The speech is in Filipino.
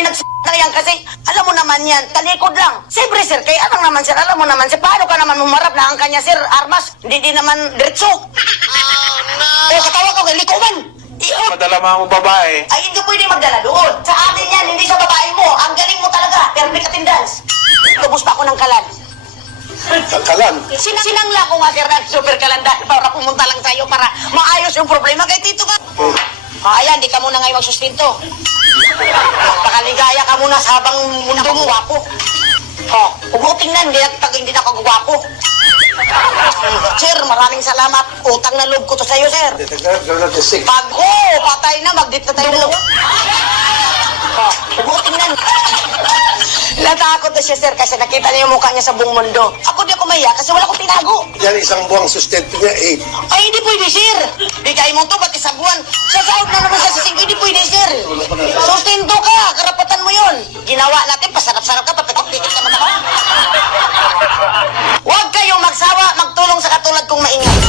kami nags na yan kasi alam mo naman yan, talikod lang. Siyempre sir, kaya ano naman sir, alam mo naman sir, paano ka naman humarap na ang kanya sir, armas, hindi din naman diretso. Oh no! O katawa ko, likuman! Iyo! Madala mga mong babae. Ay, hindi pwede magdala doon. Sa atin yan, hindi sa babae mo. Ang galing mo talaga. Perfect attendance. Lubos pa ako ng kalan. Kalan. Sin sinangla ko nga, sir, ng super kalandan para pumunta lang sa'yo para maayos yung problema kay Tito ka. Ah, ayan, di ka muna ngayon magsustinto mo na sa mundo mo, gwapo. Ha, huwag mo tingnan, hindi, pag hindi na ako gwapo. sir, maraming salamat. Utang na loob ko to sa'yo, sir. Pag, oh, patay na, magdip na tayo dalawa. Ha, huwag mo tingnan. Natakot na siya, sir, kasi nakita niya yung mukha niya sa buong mundo. Ako di ako maya kasi wala akong tinago. Yan, isang buwang sustento niya, eh. Ay, hindi pwede, sir. Bigay mo to, ba't isang buwan? Sa Sasahod na naman siya sa 5,000 karapatan mo yun. Ginawa natin, pasarap-sarap ka, papitik-pitik ka mo na. Huwag kayong magsawa, magtulong sa katulad kong maingat.